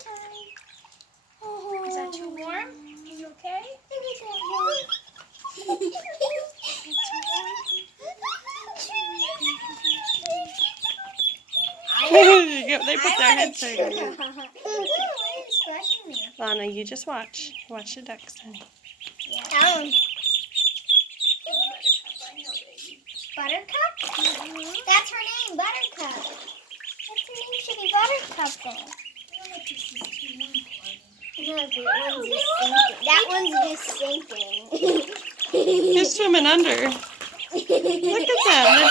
time. Oh. Is that too warm? Are you okay? They put their heads right on you. Why are you scratching me? Lana, you just watch. Watch the ducks, honey. Yeah. Buttercup? That's her name, Buttercup. What's her name? Should be Buttercup then. That one's just sinking. They're swimming under. Look at them.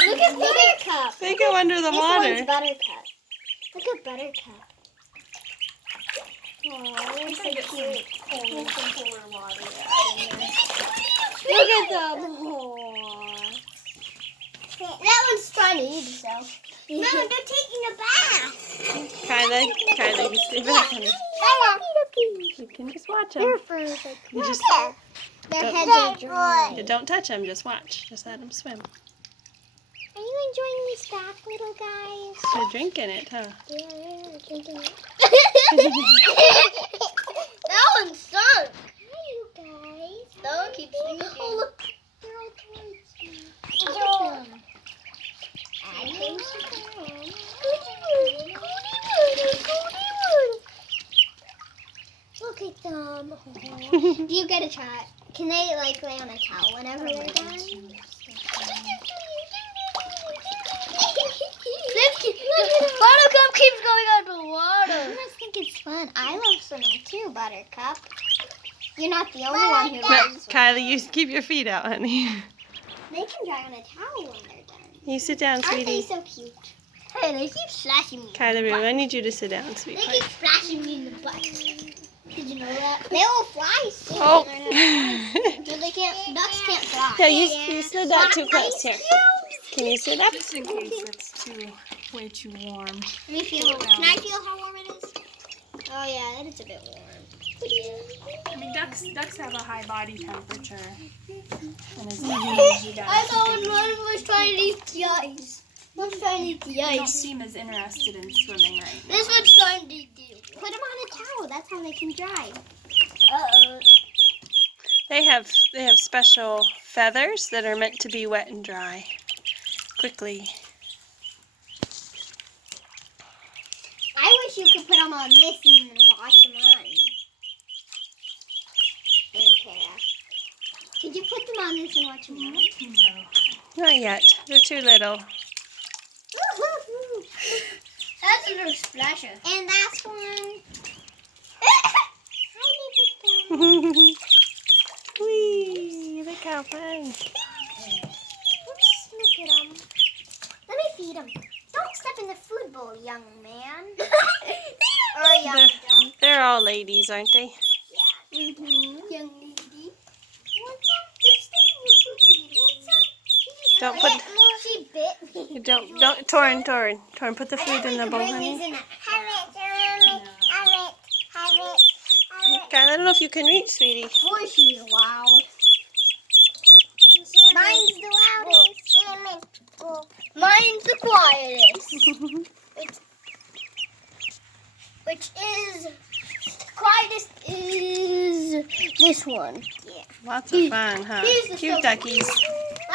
Look at Buttercup. They go under the This water. one's Buttercup. Look at Buttercup. Oh, they're so cute. Some polar water. Look at them. That one's trying to eat itself. Mom, they're taking a bath. Kylie, you stay back, honey. You can just watch them. You just Their heads are dry. you don't touch them. Just watch. Just let them swim. Are you enjoying this bath, little guys? They're drinking it, huh? Yeah, drinking it. That one sunk. Hi, you guys. That one keeps sinking. Oh, look. They're all towards me. I think so. Look at them. Do you get a try? Can they like lay on a towel whenever they're done? Buttercup keeps going underwater. You must think it's fun. I love swimming too, Buttercup. You're not the only one who No, loves Kylie, you keep your feet out, honey. They can dry on a towel when they're done. You sit down, Aren't they sweetie. so cute? Hey, they keep slashing me. Kylie, I need you to sit down, They sweetheart. keep slashing me in the butt. Did you know that? They will fly soon. Oh. No, they can't. Ducks can't fly. Yeah, you slid that too close here. Can you sit up? Just in case it's way too warm. Let me feel. Can I feel how warm it is? Oh yeah, that is a bit warm. I mean, ducks have a high body temperature. And as I thought one was trying to eat the ice. One's trying to eat the They don't ice. seem as interested in swimming right now. This one's trying to eat the. Put them on a towel. That's how they can dry. Uh-oh. They have special feathers that are meant to be wet and dry quickly. I wish you could put them on this and then watch them on. Okay. Could you put them on this and watch them on? No. Not yet. They're too little. That's a little splasher. And that's one. Hi, baby. Whee! Look how fun. Oops, look at them. Let me feed them. Don't step in the food bowl, young man. Or young They're, duck. they're all ladies, aren't they? Yeah. Young lady. What's up? You're stepping in the food bowl. What's up? Don't put. She bit me. You don't. Torrin. Put the food in the bowl, honey. God, I don't know if you can reach, sweetie. Boy, she's loud. Mine's the loudest. Mine's the quietest. Which is quietest is this one. Yeah. Lots of fun, huh? Here's the Cute so- duckies.